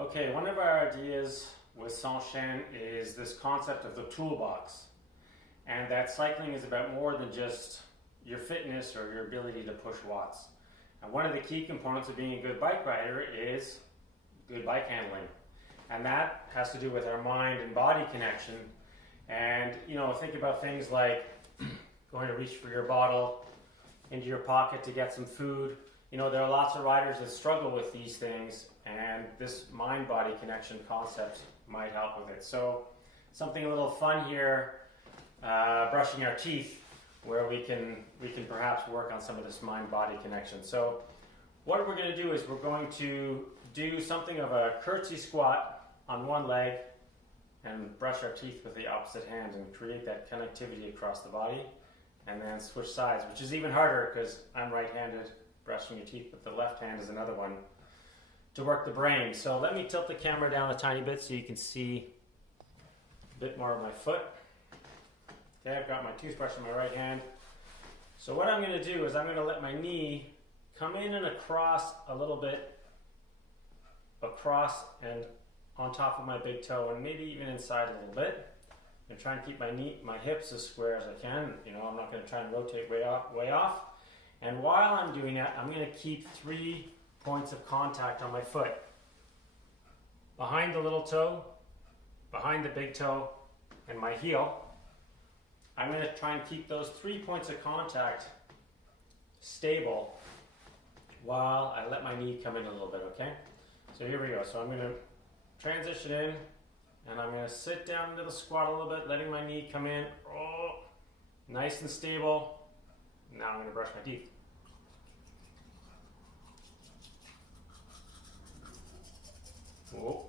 Okay, one of our ideas with Saint-Chen is this concept of the toolbox, and that cycling is about more than just your fitness or your ability to push watts. And one of the key components of being a good bike rider is good bike handling, and that has to do with our mind and body connection. And think about things like going to reach for your bottle into your pocket to get some food. There are lots of riders that struggle with these things, and this mind-body connection concept might help with it. So something a little fun here, brushing our teeth, where we can perhaps work on some of this mind-body connection. So what we're going to do is we're going to do something of a curtsy squat on one leg and brush our teeth with the opposite hand and create that connectivity across the body, and then switch sides, which is even harder because I'm right-handed. Brushing your teeth with the left hand is another one to work the brain. So let me tilt the camera down a tiny bit so you can see a bit more of my foot. Okay, I've got my toothbrush in my right hand. So what I'm going to do is I'm going to let my knee come in and across a little bit, across and on top of my big toe, and maybe even inside a little bit. I'm going to try and keep my hips as square as I can. I'm not going to try and rotate way off. And while I'm doing that, I'm going to keep 3 points of contact on my foot. Behind the little toe, behind the big toe, and my heel. I'm going to try and keep those 3 points of contact stable while I let my knee come in a little bit, okay? So here we go. So I'm going to transition in, and I'm going to sit down into the squat a little bit, letting my knee come in. Oh, nice and stable. Now I'm going to brush my teeth. Whoa.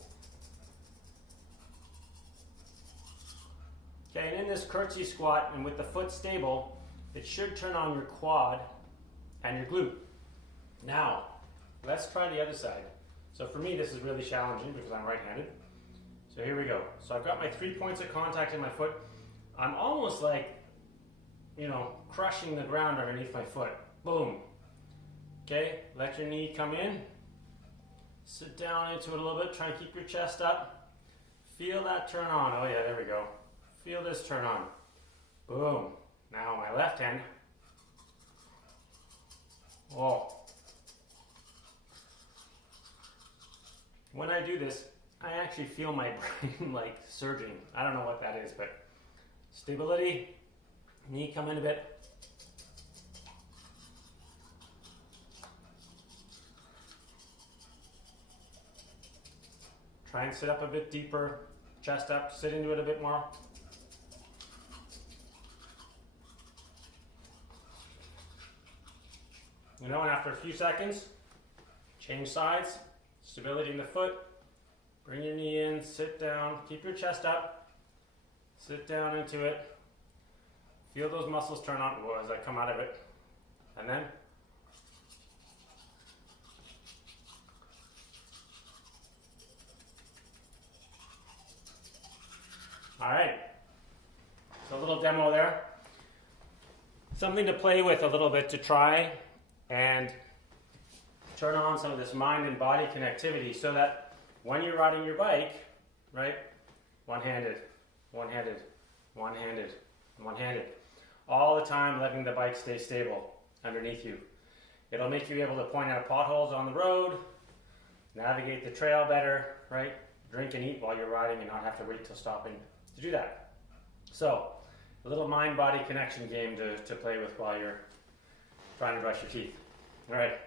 Okay, and in this curtsy squat and with the foot stable, it should turn on your quad and your glute. Now, let's try the other side. So for me, this is really challenging because I'm right-handed. So here we go. So I've got my 3 points of contact in my foot. I'm almost like crushing the ground underneath my foot. Boom. Okay, let your knee come in. Sit down into it a little bit. Try and keep your chest up. Feel that turn on. Oh yeah, there we go. Feel this turn on. Boom. Now my left hand. Oh. When I do this, I actually feel my brain like surging. I don't know what that is, but stability. Knee come in a bit. Try and sit up a bit deeper, chest up, sit into it a bit more. And after a few seconds, change sides, stability in the foot, bring your knee in, sit down, keep your chest up, sit down into it. Feel those muscles turn on as I come out of it. And then all right. So a little demo there. Something to play with a little bit to try and turn on some of this mind and body connectivity so that when you're riding your bike, right? One-handed, one-handed, one-handed, one-handed. All the time letting the bike stay stable underneath you. It'll make you able to point out potholes on the road, navigate the trail better, right? Drink and eat while you're riding and not have to wait till stopping to do that. So, a little mind-body connection game to play with while you're trying to brush your teeth. All right.